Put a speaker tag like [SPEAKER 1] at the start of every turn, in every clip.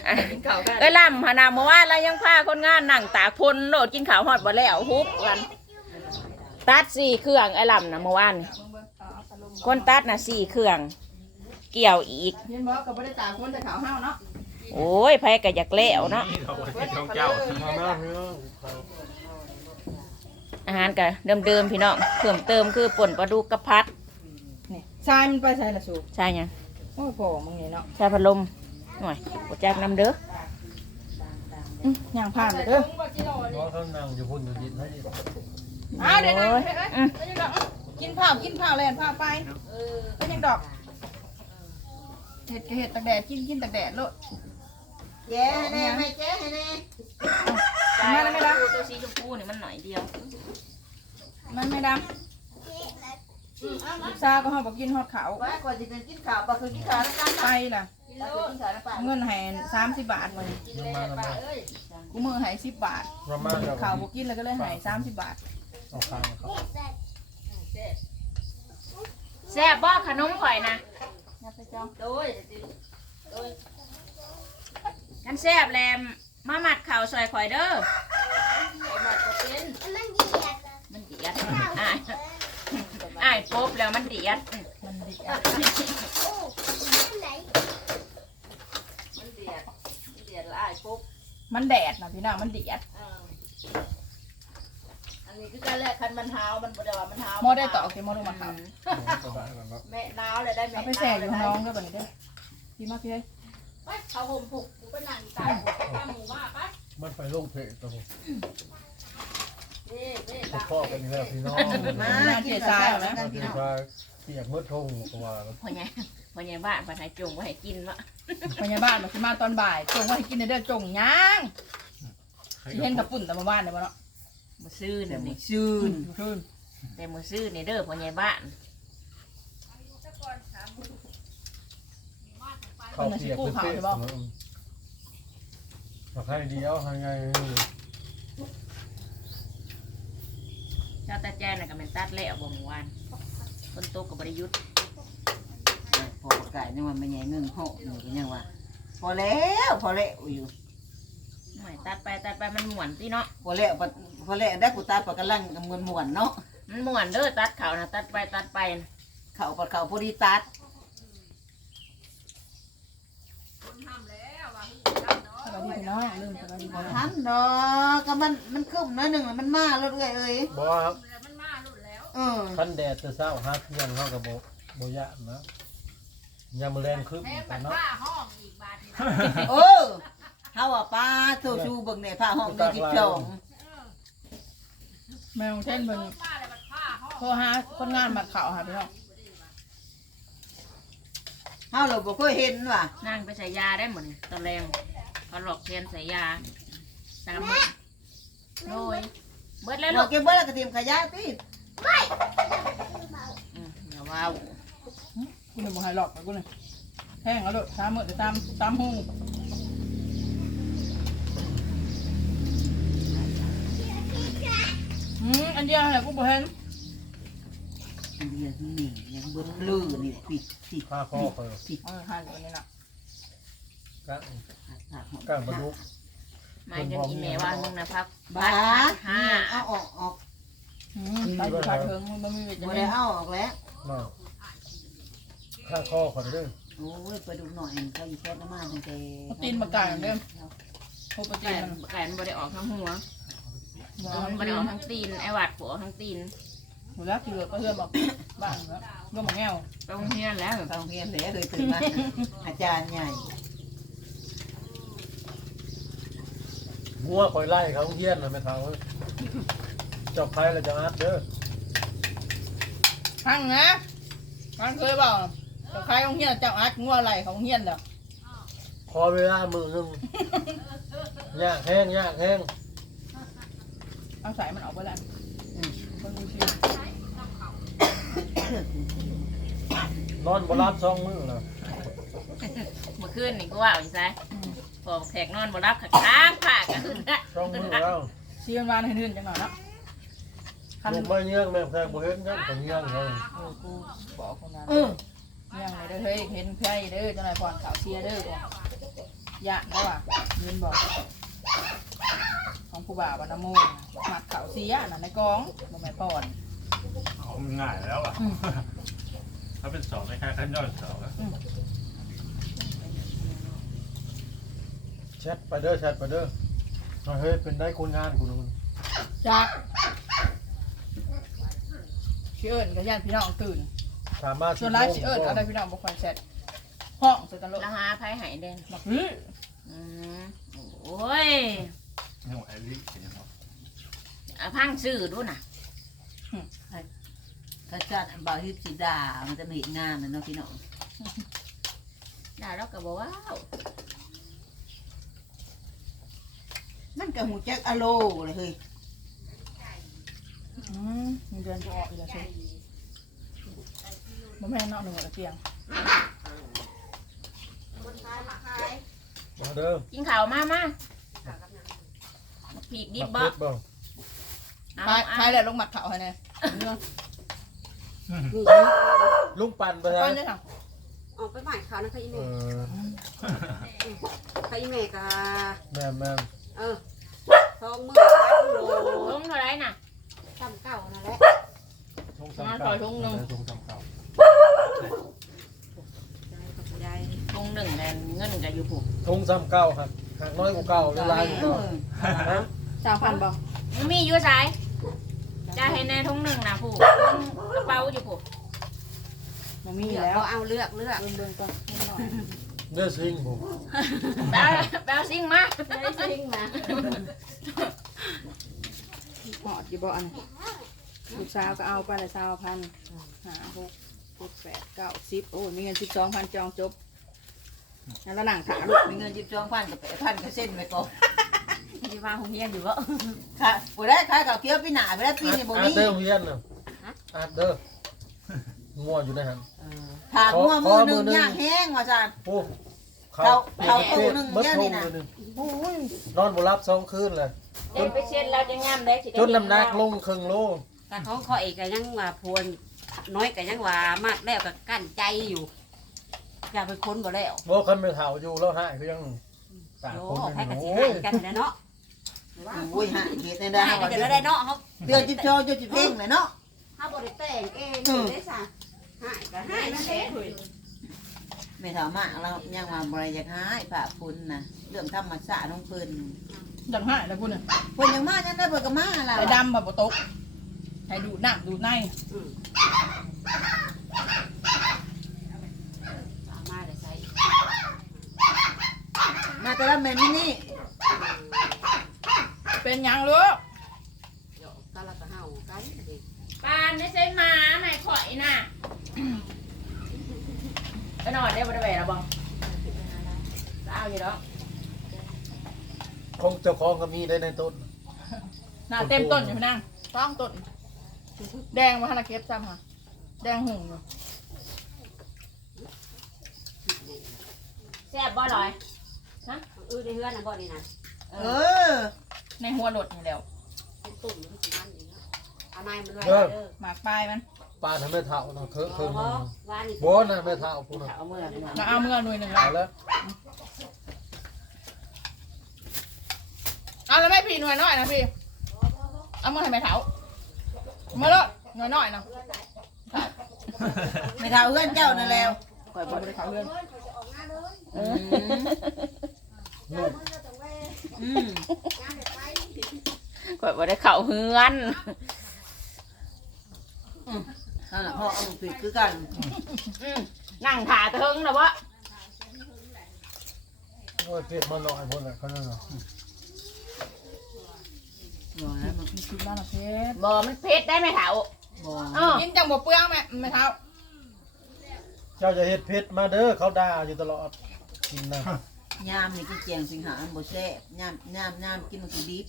[SPEAKER 1] เอ้ยลำหานาเมื่อวานเรายังพาคนงานนั่งตากพลโดดกินข้าวฮอดบ่แล้วฮุบกันตัด4 เครื่องไอ้ลำนะเมื่อวานคนตัดน่ะ4 เครื่อง เกี่ยวอีก
[SPEAKER 2] เห็นบ่ก็บ่ได้ตากคนแต่ขาวห้าวเนาะ
[SPEAKER 1] โอ้ยไผก็อยากแล้วเนาะอาหารก็เดิมๆพี่น้องเพิ่มเติมคือป่นปลาดุกกับพัด
[SPEAKER 2] นี่ชายมันไปใส่ละสูบ
[SPEAKER 1] ใช่ยัง
[SPEAKER 2] โอ้ยพ่อมึงนี่เนาะ
[SPEAKER 1] ใช่พัดลมหน่อยบ่จักน้ำเด้
[SPEAKER 2] ย่างผ่านไปเด้อ
[SPEAKER 3] น้องเขานั่งอยู่พุ่นอยู่ดินให้
[SPEAKER 2] เดี๋ยวนะกินข้าวแล่นข้าวไปก็ยังดอกเห็ดก็เห็ดตากแดดกินตากแดดโลด
[SPEAKER 4] แย่ให้แน่ไม่แย่ให้แน่
[SPEAKER 2] มันไม่ด
[SPEAKER 1] ตัวสีชมพูนี่มันหน่อยเดียว
[SPEAKER 2] ำมันไม่ดำลูกสาวก็เขาบอกกินฮอดเขา
[SPEAKER 4] ว่าก่อนจะกินข้าวปลาคือกินข้าวน้ำกัน
[SPEAKER 2] ไปล่ะ
[SPEAKER 4] ปลาคือกินข้าวน้ำปลา
[SPEAKER 2] เงินให้30 บาทเลยกูมือให้10 บาท
[SPEAKER 3] รามาเดี๋ยว
[SPEAKER 2] ข้าวบอกกินแล้วก็เลยให้30 บาท
[SPEAKER 3] เอาข้างเขา
[SPEAKER 1] แซ่บบ่ขนมข่อยนะ
[SPEAKER 2] นับไปจ้อง
[SPEAKER 4] โดย
[SPEAKER 1] กันแซ่บแลมมามัดข่าวซอยข่อยเด้อมันเดียดอ้ายปุ๊บแล้วมันเดียด
[SPEAKER 2] มันดี
[SPEAKER 4] เดียดละปุ๊บ
[SPEAKER 2] มันแดดนะพี่น้องมันเดียด
[SPEAKER 4] อันนี้คือการแรกคันมันหาวมันบ่ได้ว่ามันหาว
[SPEAKER 2] โมได้ต่อโอเคโมลงมาเขา
[SPEAKER 4] แม่หนาวเลยได้แม่
[SPEAKER 2] เอาไปแส่อยู่น้องก็แบบนี้ได้พี่มาพี่เอ้ย
[SPEAKER 4] ไปเขาห่มผูกกูไปนั่งตายตามหมู่ว่าไป
[SPEAKER 3] มันไปลงเพจตัวผม
[SPEAKER 4] นี่
[SPEAKER 3] พ่อกันนี่แหละพี่น้อง
[SPEAKER 2] มาเทียซ้ายเอานะ
[SPEAKER 3] ที่ว่าเปียกมืดทงก็ว่า
[SPEAKER 1] พ่อใหญ่บ้านพ่อไทยจงไว้ให้กินวะ
[SPEAKER 2] พยาบาลมาขึ้นมาตอนบ่ายจงว่าให้กินเด้อจงย่างที่เห็นกับปุ่นแต่มาบ้านเนี่ยบ่เนาะ
[SPEAKER 1] มือซื้อนี่
[SPEAKER 2] ชื่น
[SPEAKER 1] แต่มือซื้อนี่เด้อพ่อใหญ่บ้าน
[SPEAKER 3] เขาเปียกเป็นเป๊ะมาใครเดียวให้ไง
[SPEAKER 1] เจ้าตาแจ้น่ะก็เป็นตัดแล้วบ่เมื่อวานคนโตกับบริยุทธ์
[SPEAKER 4] พอไก่นี่มันไม่ใหญ่1 6หนูก็ยังว่าพอแล้วอยู่
[SPEAKER 1] หน่อยตัดไปมันหม่วนที่เนาะ
[SPEAKER 4] พอแล้วได้กูตาปกำลังม่วนเนาะ
[SPEAKER 1] มันม่วนเด้อตัดเขานะตัดไป
[SPEAKER 4] เขาพอดีตัด
[SPEAKER 2] สวัสดีพี่น้องลืมสวัสดีพี่น้อง
[SPEAKER 4] ทันดอกก็มันขึ้นน้อยหนึ่งมันมาแล้วเอ้ย
[SPEAKER 3] บ่ครับ
[SPEAKER 4] ๆ
[SPEAKER 3] คันแดดจะเศร้าหาเที่ยงเขากับโบยะนะยามแรงคึ้มแต่เนาะ
[SPEAKER 4] เออเฮาว่าป้าโซชูเบิ่งในผ้าห้องในจิบจง
[SPEAKER 2] แมวเช่นเบิ่งโทรหาคนงานมาข่าวหาพี่น้อง
[SPEAKER 4] เฮาเราบ่เคยเห็นว่ะ
[SPEAKER 1] นั่งไปใส่ยาได้หมดนี่ตอนแรงเขาหลอกเทียนใส่ยา3 มื้อโดยเบิดแล้ว
[SPEAKER 4] เรา
[SPEAKER 1] ลูก
[SPEAKER 4] เก็บเบิ่งแล้วก็เตรียมขยะติ
[SPEAKER 1] อย่าว้าว
[SPEAKER 2] กูเลยบอกให้หลอกกูเลยแห้งเอาเลย3 มื้อจะตามหูอันเดียวแหละกูบ่เห็น
[SPEAKER 4] นี่ยังเบิ่งลือนี่ปิด
[SPEAKER 3] ผ้าคอเขา
[SPEAKER 2] หันวันนี้นะ
[SPEAKER 3] ก้างบรรลุ
[SPEAKER 1] หมายถึงอีเมลว่ามึงนะพัก
[SPEAKER 4] บ้า
[SPEAKER 1] ห้า
[SPEAKER 4] เอาออก
[SPEAKER 2] ตายขาดเถิงมันไม่มีจะ
[SPEAKER 4] บ่
[SPEAKER 2] ไม่
[SPEAKER 4] ได้เอาออกแล้ว
[SPEAKER 3] มาข้าคอเขาด้วย
[SPEAKER 4] โอ้ยไปดูหน่อยเขาอีแค่น้ำมันตั้งแต่
[SPEAKER 2] ตีนมาไก่เด้อโคปตี
[SPEAKER 1] ไก่
[SPEAKER 2] นมัน
[SPEAKER 1] ไก่มันบ่ได้ออกทั้งหัวมันบ่ได้ออกทั้งตีนไอ้หวัดผัวทั้งตีน
[SPEAKER 2] หมดแล้วคือก็เพื่อนบอกบ้านแล้วก็มาแง่ว
[SPEAKER 1] ไปโรงเรียนแล้ว
[SPEAKER 4] ทางเพียนเลยเคยตื่นมาอาจารย์ใหญ่
[SPEAKER 3] งัวคอยไล่เขาเฮี้ยนนะไม่เท่าเจ้าไพ่เราจะอัดเด้อ
[SPEAKER 2] พังนะมันเคยบอกกับใครของเฮียนเจ้าอัดงัวอะไรของเฮียนเด้อ
[SPEAKER 3] ขอเวลามือหนึ่งยากแห้ง
[SPEAKER 2] เอาสายมันออกไปแล้วคนดูชิวน
[SPEAKER 3] อนบรับ2 มื้อนะ
[SPEAKER 1] เมื่อคืนนี่กูว่าอยู่ไสพอแขกนอนบ่รับข้างผ้าก็ขึ้นได้
[SPEAKER 3] 2 มื้อแล้ว
[SPEAKER 2] ชิวนวานให้นื่นจังหน่อยเนาะคัน
[SPEAKER 3] ลูกไม่เงี้ยงแม่แพงบ่เห็นกันผมเงี้ยงเขา
[SPEAKER 2] กูบอกคนนั้นยังไงเด้อเฮ้ยเห็นไพ่เด้อจังหน่อยก่อนข่าวเชียร์เด้อก่อนยะได้ว่ะเงินบอกของผู้บ่าววันนโมงหมักเขาเสียน่ะในกองบ่แม่นป้อน
[SPEAKER 5] เขามันง่ายแล้วอ่ะถ้าเป็นสองไม่ค่าขั้นยอดสองอ่ะ
[SPEAKER 3] แชทไปเด้อแชทไปเด้อเฮ้ยเป็นได้คนงานกูนู่น
[SPEAKER 2] จักสิเอิ้นก็ย่านพี่น้องตื่น
[SPEAKER 3] สามารถ
[SPEAKER 2] ส่วนหลายสิเอิ้นเอาได้พี่น้องบ่ค่อยแชทห้องใส่กันโลด
[SPEAKER 1] แล้วหาไผให้เด่น
[SPEAKER 2] บักอื้อ
[SPEAKER 1] อืมโอ้ย
[SPEAKER 5] นี่ว่าไอ้ลิเห็นไหม
[SPEAKER 1] เอาพังซื้อดูน่ะ
[SPEAKER 4] ถ้าจัดบ่าวฮิปสิดามันจะไม่เห็นงานนะเนาะพี่น้อง
[SPEAKER 1] ได้แล้วก็บอกว้าว
[SPEAKER 4] มันก็หูจักอะโลเลยเฮ้ย
[SPEAKER 2] เงินเดือนบ่ออกอีกแล้วสิบ่แม่นเนาะหนึ่งหัวตะเกียง
[SPEAKER 3] มาเด้อ
[SPEAKER 1] กินข้าวมาผีกดิบบ่
[SPEAKER 3] มาเพชรบ่
[SPEAKER 1] เอา
[SPEAKER 2] ใครแหละลงหมักเขาให้แน่เนาะ
[SPEAKER 3] ลุงปั่นไป
[SPEAKER 2] ก้อน
[SPEAKER 3] นะ
[SPEAKER 2] ได้ทาง
[SPEAKER 6] ออกไปบ่ายเขานะค่ะอี
[SPEAKER 3] เอ
[SPEAKER 6] เมย์
[SPEAKER 3] อ
[SPEAKER 6] ค่ะอีเมย์กะ
[SPEAKER 3] แม่แม่
[SPEAKER 6] ทองมือวัดโล
[SPEAKER 1] ลงเท่าไรน่ะ
[SPEAKER 6] ทำเก่านั่นแหละ
[SPEAKER 3] ทงสามเก้าทงสามเก้า
[SPEAKER 6] ใจ
[SPEAKER 1] ทงหนึ่งแน่เงินก็อยู่ผูก
[SPEAKER 3] ทงสามเก้าครับหากน้อยกว่าเก้าหรือลายกว่าเก้าฮะ
[SPEAKER 2] 3,000บ่
[SPEAKER 1] มันมีอยู่สายจะให้แน่ทงหนึ่งน่ะผูกกระเป๋าอยู่ผูก
[SPEAKER 2] มันมี
[SPEAKER 6] มี
[SPEAKER 2] อยู่
[SPEAKER 6] แล้
[SPEAKER 2] แล้ว ว
[SPEAKER 6] เอาเลือก
[SPEAKER 2] เบิ่งก่อนนิดหน่อย
[SPEAKER 3] เด้อซิงผม
[SPEAKER 1] แปลซิ่งมา
[SPEAKER 6] ได้จริงนะ
[SPEAKER 2] หอดอยู่บ่อันลูกสาวก็เอาไปละ20,000 5 6 7 8 9 10โอ้มีเงิน12,000จองจบแล้วหนังถาลูก
[SPEAKER 4] มีเงิน12,000กับ8,000ก็เส้นไว้ก่อน
[SPEAKER 1] ที่ว่าของเฮียนอยู่บ่
[SPEAKER 4] ค่ะบ่ได้ขายกับเคี้ยวปีหน้าบ่ได้ปีนี้บ่
[SPEAKER 3] อา
[SPEAKER 4] มี
[SPEAKER 3] เด้อเฮียนน่ะอาเด้องัวอยู่ในหัน
[SPEAKER 4] ถามว่ามือหนึงย่างแห้งว่าซั่น
[SPEAKER 3] โอ้
[SPEAKER 4] เขาตู้หนึ่ง
[SPEAKER 3] เบิด
[SPEAKER 4] เดี๋ยว
[SPEAKER 3] ท
[SPEAKER 4] นี้
[SPEAKER 3] ง
[SPEAKER 4] นะ
[SPEAKER 3] เลยโอ้ยนอนบ่รับ2คืนเลย
[SPEAKER 1] เด็กไปเช็ดแล้วจะงามได้สิได้
[SPEAKER 3] จนน้ำหนักลงครึ่งโล
[SPEAKER 6] แต่เขาขอเอกก็ยังว่าพวนน้อยก็ยังว่ามากแล้วก็กั้นใจอยู่อย่าไปค้นบ่แล้ว
[SPEAKER 3] บ่คันไปเฒ่าอยู่แล้วหายก็ยังตาก
[SPEAKER 6] โอ้
[SPEAKER 3] คน
[SPEAKER 6] ให้กันสิ
[SPEAKER 3] โอ้
[SPEAKER 6] หาย ยกันแล้วเนาะ
[SPEAKER 4] โอ้ยหาเฮ็ดได้
[SPEAKER 6] หายกันเดี๋ยวได้เนาะเขา
[SPEAKER 4] เดือน10โจจุด10เพ่งเลยเนาะ
[SPEAKER 6] เขาบ่ได้แต่งเองได้ซะหายก็หายนั่นแหละ
[SPEAKER 4] ไม่ถามมาเรายังว่าบ่ได้อยากหายพระคุณน่ะเรื่องธรรมชาติของเพิ่น
[SPEAKER 2] จังหายแล้วพุ่นน่ะ
[SPEAKER 4] เพิ่นยังมาจังได้เพิ่นก็มาล่ะ
[SPEAKER 2] ไอ้ดำแบบบ่ตกให้ดูหนักดูใน
[SPEAKER 6] มาได้ใช้
[SPEAKER 4] มาแต่ละแม่นมินี่
[SPEAKER 2] เป็นหยังลูก
[SPEAKER 6] เดี๋ยวก็ละก็เฮากันเด็ก
[SPEAKER 1] ปานไม่ใช่หมาไหนข่อยน่ะไปนอนได้บ่ได้แหวแล้วบ่เอาอยู่แล้ว
[SPEAKER 3] คงเจ้าของก็มีได้ในต้น
[SPEAKER 2] หน้าเต็มต้นอยู่พี่นางต้องต้นแดงมาฮานาเก็บซ้ำค่ะแดงหุ่งอยู่
[SPEAKER 1] แซ่บบ่ลอย
[SPEAKER 6] ได้เฮือนน่ะบ่นี่นะ
[SPEAKER 4] เออ
[SPEAKER 2] ในหัวรถนี่แล้ว
[SPEAKER 6] เป็นตุ่มมันสิมันนี่เนาะเอาไม้มันไว้เด้อ
[SPEAKER 2] หมากปลายมัน
[SPEAKER 3] ปลาทำแม่เฒ่าเนาะเถอะเถิง
[SPEAKER 6] วานนี่
[SPEAKER 3] บ่นะแม่เฒ่าพุ่นน่ะ
[SPEAKER 1] เอาเมื่อพี่น้อง
[SPEAKER 2] เราเอาเมื่อหน่วยหนึ่งแล้ว
[SPEAKER 3] เอาแล้ว
[SPEAKER 2] เอาแล้วไม่พี่หน่วยน้อยนะพี่เอาเมื่อให้แม่เถาเมื่อเลยหน่วยน้อยนะ
[SPEAKER 4] ไม่เท่าเพื่อนเจ้านั่นแล้ว
[SPEAKER 2] ข่อยบ่ได้เขาเรื่อง
[SPEAKER 3] ลูก
[SPEAKER 1] ข่อยบ่ได้เข้าเฮือน
[SPEAKER 4] นั่นน่ะพ่อเอาผิดคือกัน
[SPEAKER 1] นั่งถ่าเทิงแล้วบ่
[SPEAKER 3] โอ้ยเผ็ดมาหน่อยพุ่นน่ะเขานั่นน่ะ
[SPEAKER 4] บ่นะมัน
[SPEAKER 2] มีคิดบ้านละเพชร
[SPEAKER 1] บ่มันเผ็ดได้ไหมเฒ่า
[SPEAKER 4] บ่
[SPEAKER 1] อ้อ
[SPEAKER 2] กินจังบ่เปลืองแม่แม่เถา
[SPEAKER 3] เจ้าจะเฮ็ดเผ็ดมาเด้อเขาด่าอยู่ตลอดกินนะ
[SPEAKER 4] ยามนี่กินแจงสิงหาอันบ่แซ่บยามกินมันสิดิบ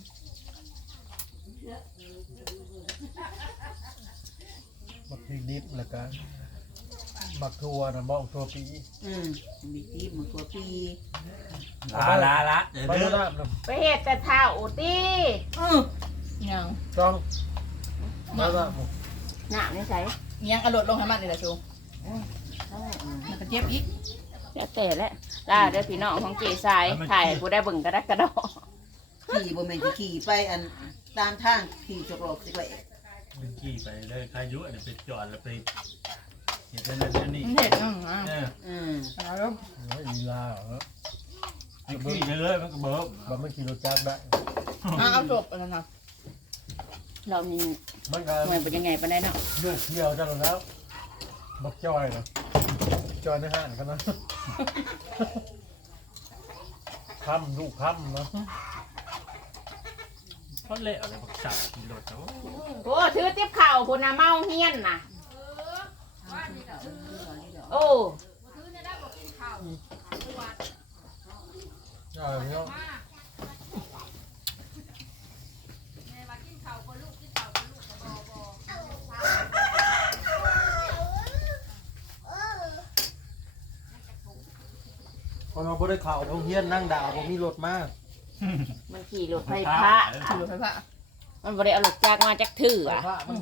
[SPEAKER 3] บักพริกดิบแล้วก็บักทั่วน่ะบ่ทั่วปี
[SPEAKER 4] มีดิบมันตัวปี
[SPEAKER 5] ละเดี๋ยว
[SPEAKER 3] ไป
[SPEAKER 5] เด้อ
[SPEAKER 3] น้ำน่ะ
[SPEAKER 1] ไปเฮ็ดแต่เฒ่าติ
[SPEAKER 2] ยัง
[SPEAKER 3] ต้องมาละ
[SPEAKER 1] น้ำนี่ใส่
[SPEAKER 2] ยังเอารถลงให้มันนี่แหละชูมันก็เจ็บอีก
[SPEAKER 1] แล้วแต่แหละล่าเด้อพี่น้องของเจสายถ่ายกูได้เบิ่งกระดักกระดอ
[SPEAKER 4] ขี่บ่แม่นสิขี่ไปอันตามทางขี่จกหลอกสิไป
[SPEAKER 5] มันขี่ไปเลยพายุอันนี้ไปจอดแล้วไปเห็นนั่นนี่
[SPEAKER 2] มันเห็ดนั่งอ่ะ
[SPEAKER 4] อืม
[SPEAKER 2] แล้ว
[SPEAKER 3] ไม่มีลาเหรอ
[SPEAKER 5] ขี่เลยมันก็เบิร์บ
[SPEAKER 3] บ่มันขี่รถจักรได้
[SPEAKER 2] เอาจบไปแล้วนะ
[SPEAKER 1] เรานี่
[SPEAKER 3] มันก็
[SPEAKER 1] มันเป็นยังไงปะเนี่ยเนาะ
[SPEAKER 3] ลูกเที่ยวจังแล้วบักจอยเนาะจอยในห้างกันนะค่ำลูกค่ำเนาะ
[SPEAKER 5] เขาเละอะไรบักสับขี่รถเขา
[SPEAKER 1] โอ้ถือติ๊บเข่าพุ่นน่ะเมาเฮียนน่ะโอ้
[SPEAKER 3] เนาะพอเราบ่ได้ข่าวโรงเรียนนั่งด่าผมมีรถมา
[SPEAKER 1] มันขี่รถไฟฟ้า
[SPEAKER 2] ขี่รถไฟฟ้า
[SPEAKER 1] มันบ่ได้เอารถจักรมาจักถือ
[SPEAKER 3] ไฟ
[SPEAKER 1] อ่ะ
[SPEAKER 3] ฟ้ามัน